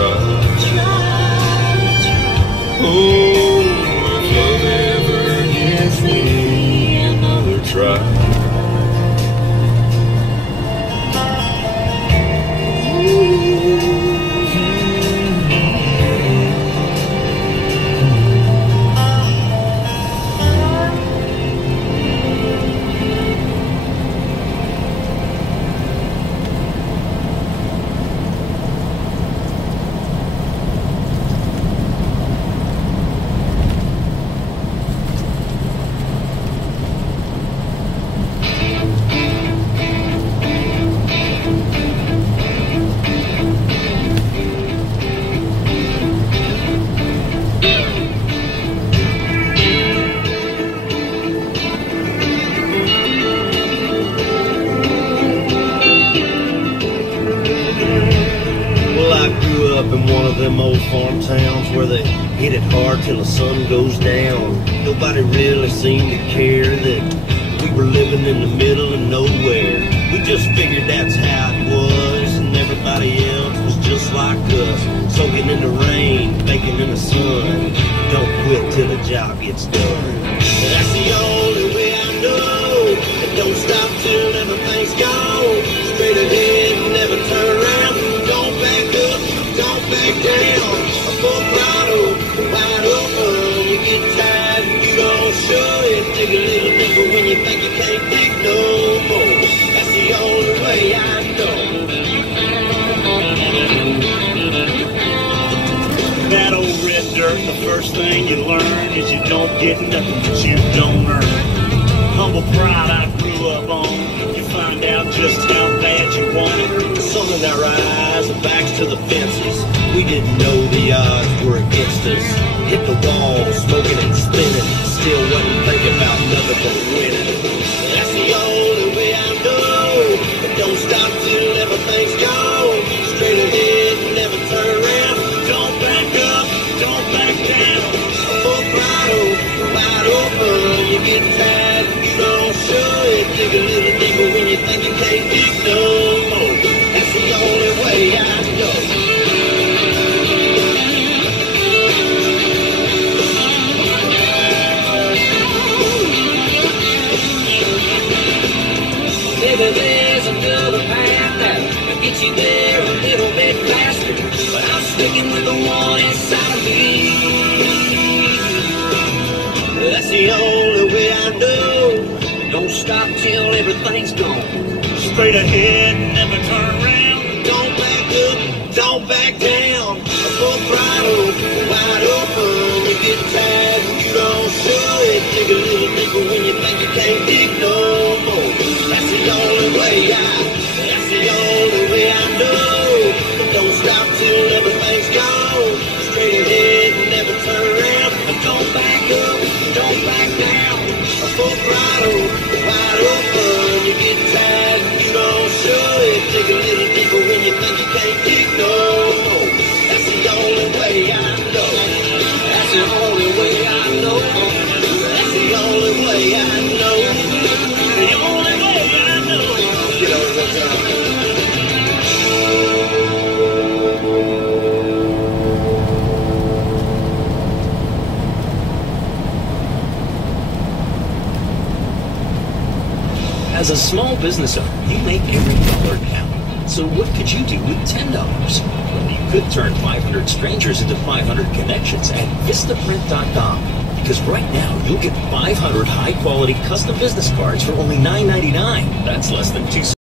try. Oh, if love ever gives me another try. In one of them old farm towns where they hit it hard till the sun goes down. Nobody really seemed to care that we were living in the middle of nowhere. We just figured that's how it was, and everybody else was just like us, soaking in the rain, baking in the sun. Don't quit till the job gets done. That's the only way I know. And don't stop till everything's gone. Straight ahead and never turn around. Don't back up, don't back down. A full throttle, wide open. You get tired and you don't show it. Dig a little deeper when you think you can't dig no more. That's the only way I know. That old red dirt, the first thing you learn is you don't get nothing that you don't earn. Humble pride I grew up on. You find out just how bad you want it. Sun in our eyes and backs to the fences. We didn't know the odds were against us. Hit the wall, smoking and spinning. Still wasn't thinking about nothing but winning. That's the only way I know. But don't stop till everything's gone. Straight ahead and never turn around. Don't back up, don't back down. A full throttle, wide open. You get tired, you don't show it. Dig a little deeper when you think you can't dig no more. That's the only way I know. Maybe there's another path that gets you there a little bit faster, but I'm sticking with the one inside of me. That's the only way I know. Don't stop till everything's gone. Straight ahead, never turn around. Don't back up, don't back down. A full throttle, wide open. You get tired and you don't show it. Dig a little deeper when you think you can't dig no more. That's the only way that's the only way I know. But don't stop till everything's gone. Straight ahead and never turn around. Don't back up, don't back down. A full throttle, wide open. You get tired and you don't show it. Dig a little deeper when you think you can't dig no more. That's the only way I know. That's the only way I know. That's the only way I know. The only way I know. Get over the top. As a small business owner, you make every dollar count. So what could you do with $10? Well, you could turn 500 strangers into 500 connections at Vistaprint.com. Because right now, you'll get 500 high-quality custom business cards for only $9.99. That's less than $2.